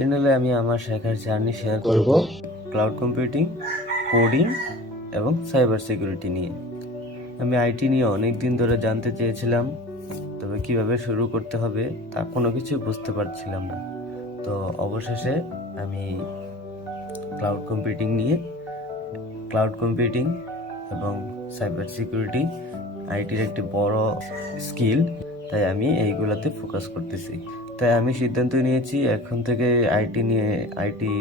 চ্যানেলে আমি আমার শেখার জার্নি শেয়ার করব ক্লাউড কম্পিউটিং, কোডিং এবং সাইবার সিকিউরিটি নিয়ে। আমি আইটি নিয়ে অনেক দিন ধরে জানতে চেয়েছিলাম, তবে কিভাবে শুরু করতে হবে তা কোনো কিছু বুঝতে পারছিলাম না। তো অবশেষে আমি ক্লাউড কম্পিউটিং এবং সাইবার সিকিউরিটি আইটির একটি বড় স্কিল, তাই আমি এইগুলোতে ফোকাস করতেছি। তাই আমি সিদ্ধান্ত নিয়েছি এখন থেকে আইটি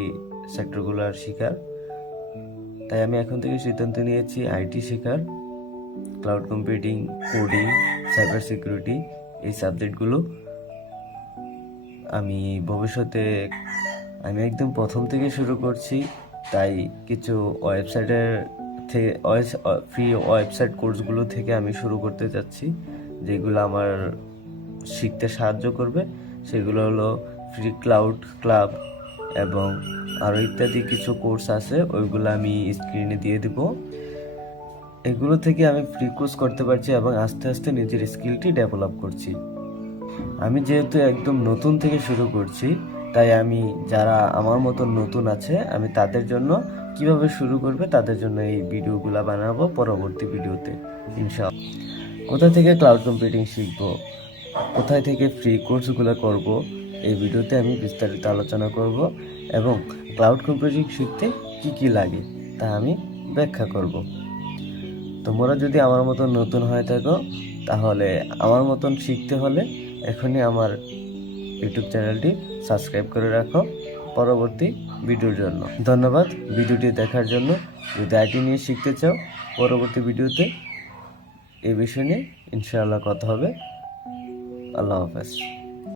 সেক্টরগুলোর শেখার। তাই আমি এখন থেকে সিদ্ধান্ত নিয়েছি আইটি শেখার, cloud computing, coding, cyber security এই সাবজেক্টগুলো আমি ভবিষ্যতে একদম প্রথম থেকে শুরু করছি। তাই কিছু ওয়েবসাইটের থেকে ফ্রি ওয়েবসাইট কোর্সগুলো থেকে আমি শুরু করতে চাচ্ছি, যেগুলো আমার শিখতে সাহায্য করবে। সেগুলো হলো ফ্রি ক্লাউড ক্লাব এবং আরও ইত্যাদি কিছু কোর্স আছে, ওইগুলো আমি স্ক্রিনে দিয়ে দেব। এগুলো থেকে আমি ফ্রি কোর্স করতে পারছি এবং আস্তে আস্তে নিজের স্কিলটি ডেভেলপ করছি। আমি যেহেতু একদম নতুন থেকে শুরু করছি, তাই আমি যারা আমার মতো নতুন আছে আমি তাদের জন্য কিভাবে শুরু করবে তাদের জন্য এই ভিডিওগুলো বানাবো পরবর্তী ভিডিওতে ইনশাআল্লাহ। কোথা থেকে ক্লাউড কম্পিউটিং শিখবো, কোথায় থেকে ফ্রি কোর্সগুলো করব, এই ভিডিওতে আমি বিস্তারিত আলোচনা করব এবং ক্লাউড কম্পিউটিং শিখতে কি লাগে তা আমি ব্যাখ্যা করব। তোমরা যদি আমার মতন নতুন হয়ে থাকো, তাহলে আমার মতন শিখতে হলে এখনই আমার ইউটিউব চ্যানেলটি সাবস্ক্রাইব করে রাখো পরবর্তী ভিডিওর জন্য। ধন্যবাদ ভিডিওটি দেখার জন্য। যদি আইটি নিয়ে শিখতে চাও, পরবর্তী ভিডিওতে এই বিষয় নিয়ে ইনশাআল্লাহ কথা হবে। আল্লাহ হাফেজ।